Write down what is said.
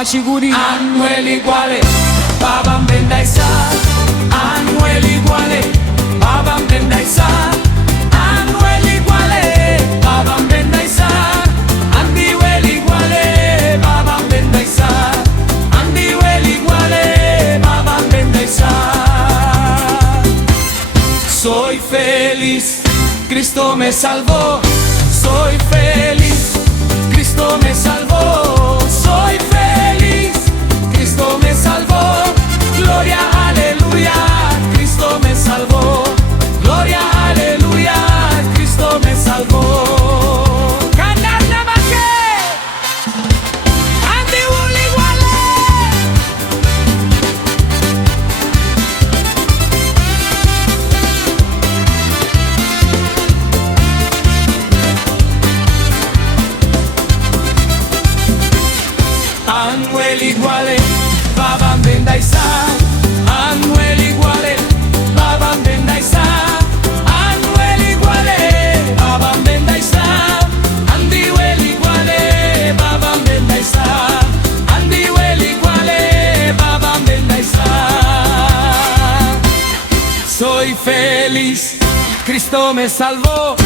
Machiguri Anuel iguale Babam Bendaisa Anuel iguale Babam Bendaisa Anuel iguale Babam Bendaisa Andiwel iguale Babam Bendaisa Andiwel iguale Babam Bendaisa. Soy feliz, Cristo me salvó. Soy feliz, Cristo me salvó. Soy feliz, Cristo me salvó. Gloria, aleluya, Cristo me salvó. Gloria, aleluya, Cristo me salvó. Anuel iguale, Babam Bendaisa. Anuel iguale, Babam Bendaisa. Anuel iguale, Babam Bendaisa. Andiwel iguale, Babam Bendaisa. Andiwel iguale, Babam Bendaisa. Soy feliz, Cristo me salvó.